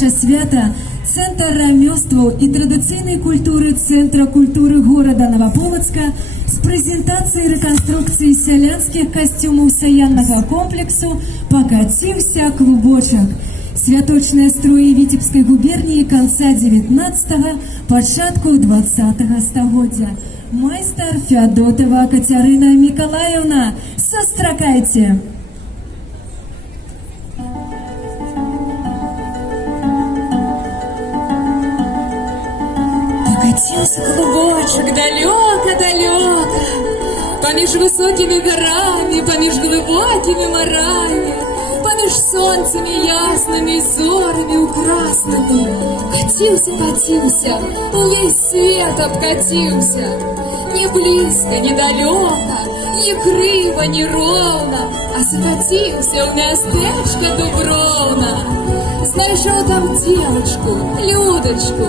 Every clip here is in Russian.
наше свято Центр рамёстваў і традыцыйнай культуры Центра культуры горада Новополоцка з прэзентацыяй рэканструкцыі сялянскіх касцюмаў саяннага комплексу пакаціўся клубочак. Святочныя строі Віцебскай губерніі канца 19-го, пачатку 20-го стагоддзя. Майстар Феодотова Кацярына Миколаевна, сустракайце! Покатился клубочек далеко-далеко, помеж высокими горами, помеж глубокими морями, помеж солнцами ясными, зорами украсными. Катился, весь свет обкатился. Не близко, не далеко, не криво, не ровно, а закатился в местечко Дубровна. Знайшов там девочку, Людочку,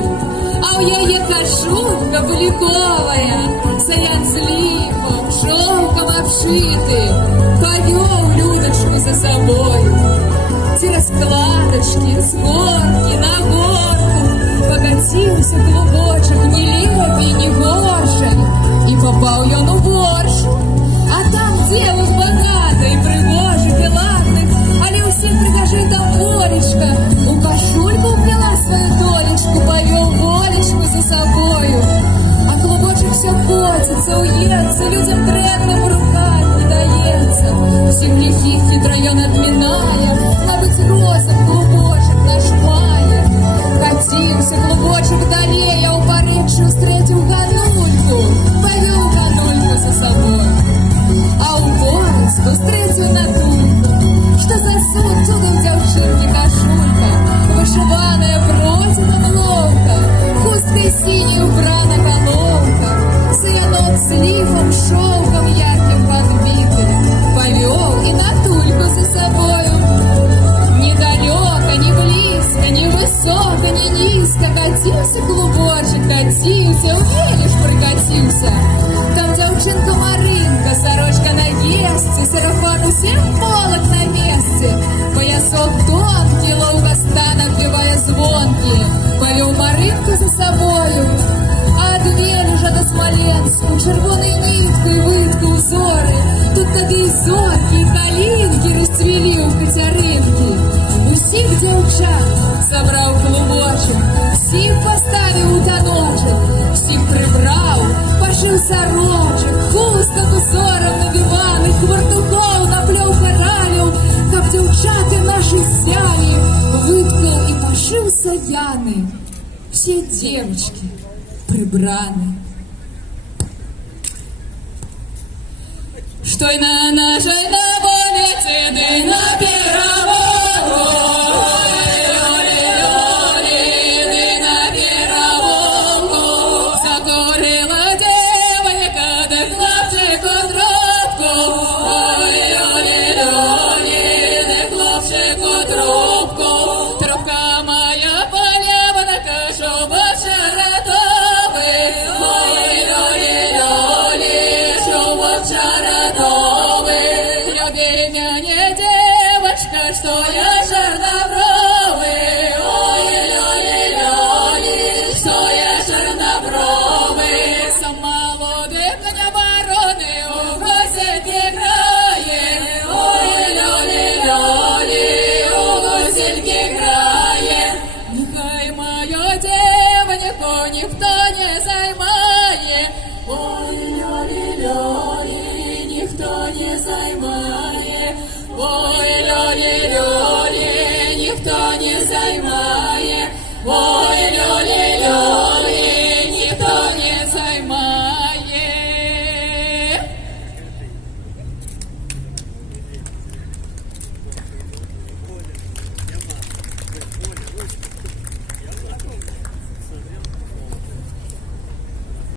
а у яе кашулька буликовая, саян с лифом, шелком обшитый, повел Людочку за собой. Через складочки, с горки на горку покатился клубочек не лепей, не горше, и попал ён у боршу. А там девок богато и пригожих, и ладных, але у всех пригожей там Волечка. У кашульку впила свою долечку, повел Волечку за собою. А клубочек все котится, уется, людям древним рукам не дается. Все грехи хитро ён отминая, набыть розом клубочек наш мае. Катился клубочек далее, а у порывшую встретил Ганульку, повел Ганульку за собой. А у Борочку встретил Натульку. Что за суд туда в девчонке кашулька, вышиваная противом ловко, хусткой синей убрана головка, саянок с лифом, шелком ярким подбитый, повел и Натульку за собою. Недалеко, не близко, не высоко, не низко катился клубочек, катился, умелишь прокатился. Там девчонка Маринка, сорочка на гесте, сарафан у всех полок на месте, поясок тонкий, ловко стан отбивая звонкие, повел Маринку за собою. А две лежат до Смоленску, червоной ниткой вытку узоры, тут такие зорки и калинки расцвели у Катеринки. Усіх девчат собрал клубочек, всіх поставил у таночек, всіх прибрал, пошил сорочек, хусток узором набиваних, хвартухов наплел коралів, как девчаты наши сяли, выткал и пошил саяны, все девочки прибраны. Что и на нашей наболете, да на пировом. Что я чернобровый, ой-ой-ой-ой, что я чернобровый, сам молодый коня вороны у гусельки грає, ой-ой-ой-ой, у гусельки грає. Нехай мою девоньку ніхто не займає, ой-ой-ой-ой, ніхто не займає, ой-ой-ой-ой, ніхто не займає, ой.